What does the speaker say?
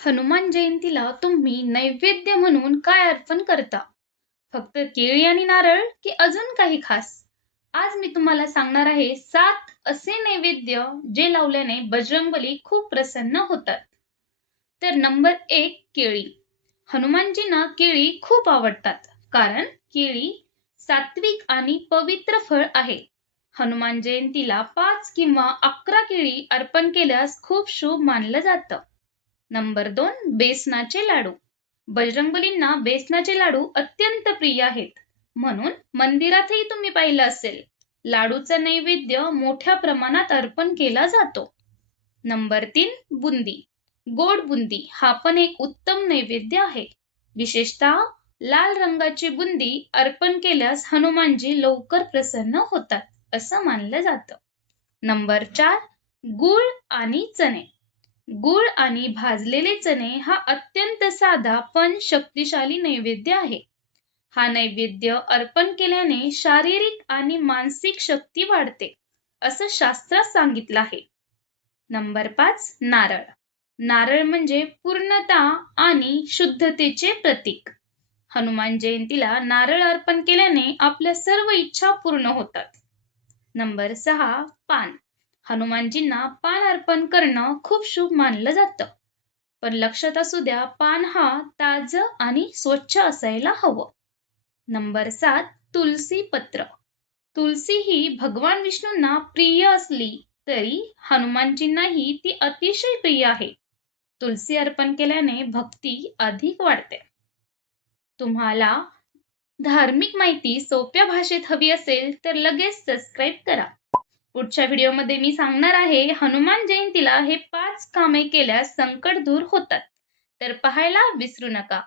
हनुमान जयंतीला तुम्ही नैवेद्य म्हणून काय अर्पण करता? फक्त केळी आणि नारळ की अजून काही खास? आज मी तुम्हाला सांगणार आहे 7 असे नैवेद्य जे लावल्याने बजरंगबली खूप प्रसन्न होतात. तर नंबर 1 केळी. हनुमानजींना केळी खूप आवडतात कारण केळी सात्विक आणि पवित्र फळ आहे. हनुमान जयंतीला 5 किंवा 11 केळी अर्पण केल्यास खूप शुभ मानलं जातं. नंबर 2 बेसनाचे लाडू. बजरंगबलींना बेसनाचे लाडू अत्यंत प्रिय आहेत. म्हणून मंदिरातही तुम्ही पाहिलं असेल, लाडूचा नैवेद्य मोठ्या प्रमाणात अर्पण केला जातो. नंबर 3 बुंदी. गोड बुंदी हा पण एक उत्तम नैवेद्य आहे. विशेषतः लाल रंगाची बुंदी अर्पण केल्यास हनुमानजी लवकर प्रसन्न होतात, असं मानलं जातं. नंबर 4 गूळ आणि चणे. गूळ आणि भाजलेले चणे हा अत्यंत साधा पण शक्तिशाली नैवेद्य आहे. हा नैवेद्य अर्पण केल्याने शारीरिक आणि मानसिक शक्ती वाढते, असं शास्त्रात सांगितलं आहे. नंबर 5 नारळ. नारळ म्हणजे पूर्णता आणि शुद्धतेचे प्रतीक. हनुमान जयंतीला नारळ अर्पण केल्याने आपल्या सर्व इच्छा पूर्ण होतात. नंबर 6 पान. हनुमानजींना पान अर्पण करणं खूप शुभ मानलं जातं. पण लक्षात असू द्या, पान हा ताजं आणि स्वच्छ असायला हवं. नंबर 7 तुलसी पत्र. तुलसी ही भगवान विष्णूंना प्रिय असली तरी हनुमानजींनाही ती अतिशय प्रिय आहे. तुलसी अर्पण केल्याने भक्ती अधिक वाढते. तुम्हाला धार्मिक माहिती सोप्या भाषेत हवी असेल तर लगेच सबस्क्राईब करा. पुढच्या व्हिडिओमध्ये मी सांगणार आहे हनुमान जयंतीला हे 5 कामे केल्यास संकट दूर होतात. तर पाहायला विसरू नका.